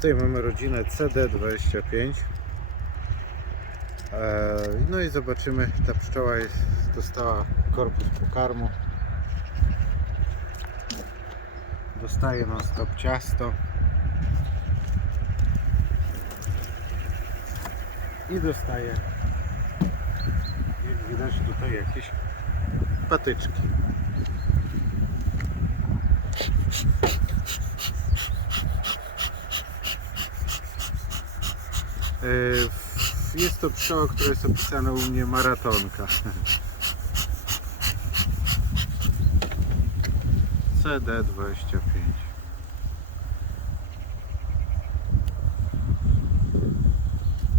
Tutaj mamy rodzinę CD25. E, No i zobaczymy, ta pszczoła jest, dostała korpus pokarmu. Dostaje non stop ciasto. I dostaje, jak widać tutaj jakieś patyczki. Jest to pszczoła, która jest opisana u mnie maratonka. CD25.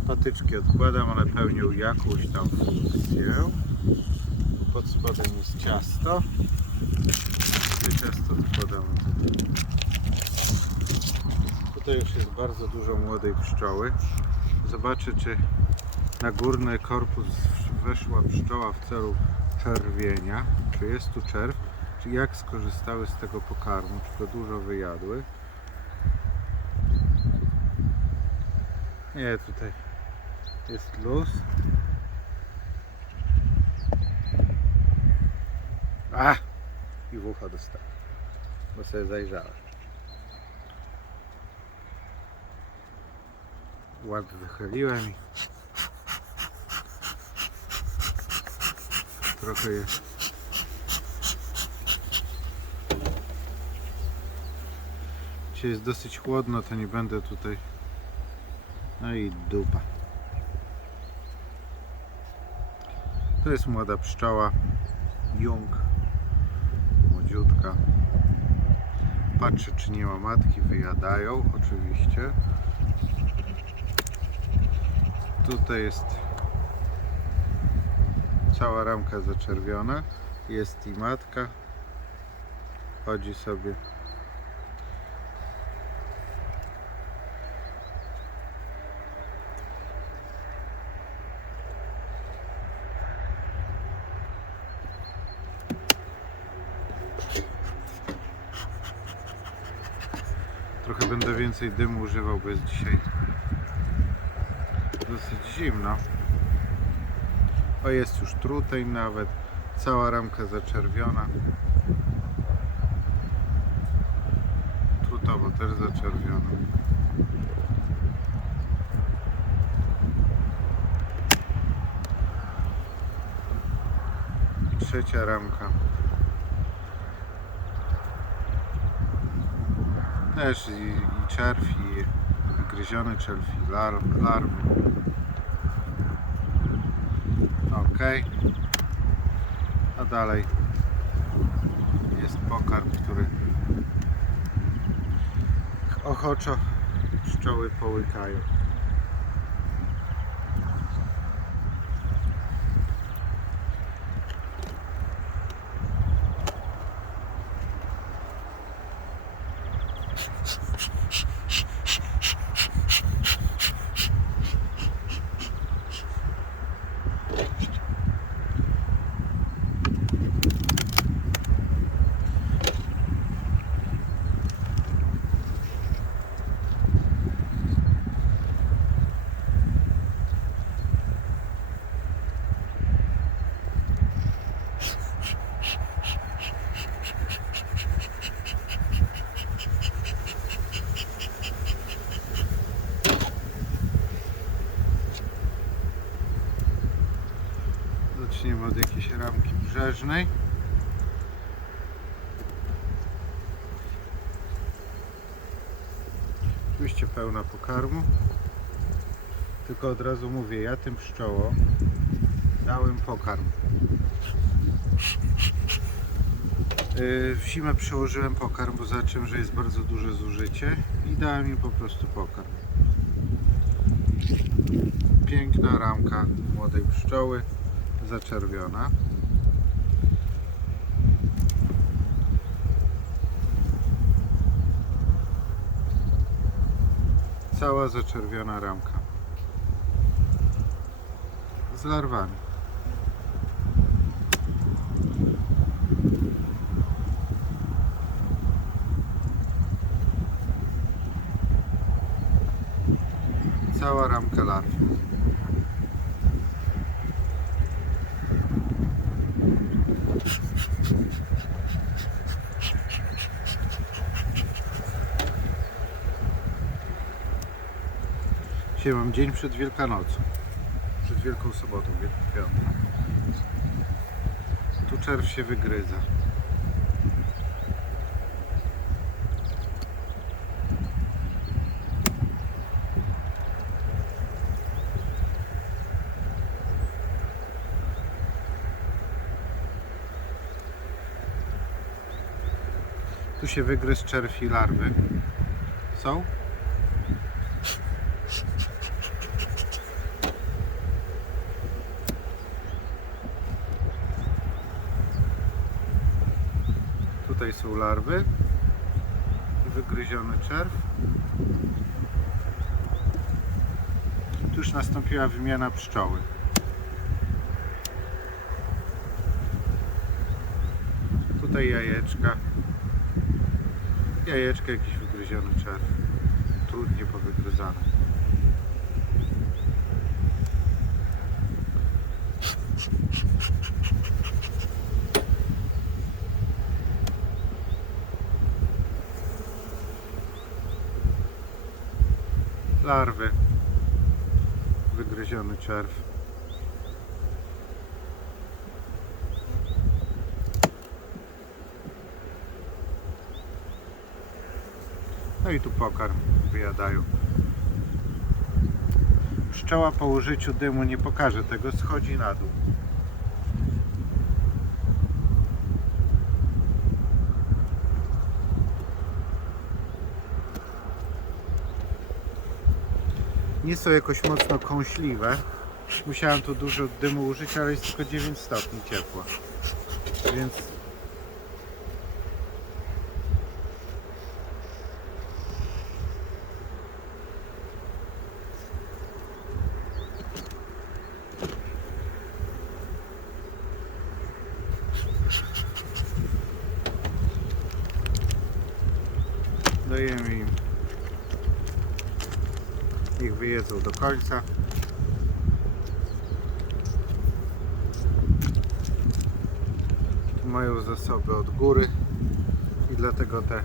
Patyczki odkładam, one pełnią jakąś tam funkcję. Pod spodem jest ciasto. I ciasto odkładam. Tutaj już jest bardzo dużo młodej pszczoły. Zobaczę, czy na górny korpus weszła pszczoła w celu czerwienia. Czy jest tu czerw? Czy jak skorzystały z tego pokarmu? Czy go dużo wyjadły? Nie, tutaj jest luz. A! I w ucho dostałem, bo sobie zajrzałem. Łeb wychyliłem i trochę jest Dzisiaj jest dosyć chłodno, to nie będę tutaj no i dupa. To jest młoda pszczoła Jung młodziutka. Patrzę czy nie ma matki wyjadają oczywiście Tutaj jest cała ramka zaczerwiona. Jest i matka. Chodzi sobie. Trochę będę więcej dymu używał, bo jest dzisiaj dosyć zimno. O, jest już trutej nawet. Cała ramka zaczerwiona. Trutowo też zaczerwiona. Trzecia ramka. Też i, i czerw, i, gryziony czerw, i larw, larwy. Ok. A dalej jest pokarm, który ochoczo pszczoły połykają. Jakiejś ramki brzeżnej. Oczywiście pełna pokarmu. Tylko od razu mówię, ja tym pszczołom dałem pokarm. Yy, W zimę przełożyłem pokarm, bo zobaczyłem, że jest bardzo duże zużycie i dałem im po prostu pokarm. Piękna ramka młodej pszczoły zaczerwiona. Cała zaczerwiona ramka. Z larwami. Cała ramka larw. Dzisiaj mam dzień przed Wielkanocą. Przed Wielką Sobotą, Wielki Piątek. Tu czerw się wygryza. Tu się wygryzł czerw i larwy. Są? Tutaj są larwy wygryziony czerw. Tu już nastąpiła wymiana pszczoły. Tutaj jajeczka. Jajeczka, jakiś wygryziony czerw. Trudnie powygryzane. Larwy. Wygryziony czerw. No i tu pokarm wyjadają. Pszczoła po użyciu dymu nie pokaże tego, schodzi na dół. Nie są jakoś mocno kąśliwe. Musiałem tu dużo dymu użyć, ale jest tylko 9 stopni ciepła. Więc dajemy im niech wyjedzą do końca. Mają zasoby od góry i dlatego te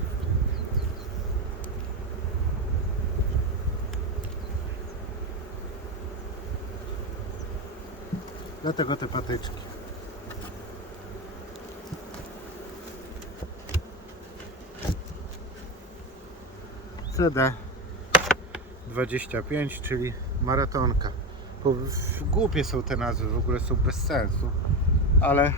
dlatego te patyczki. CD 25, czyli maratonka. Głupie są te nazwy, w ogóle są bez sensu, ale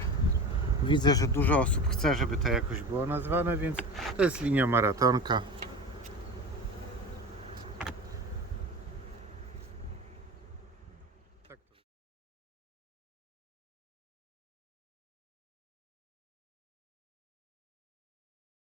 widzę, że dużo osób chce, żeby to jakoś było nazwane, więc to jest linia maratonka.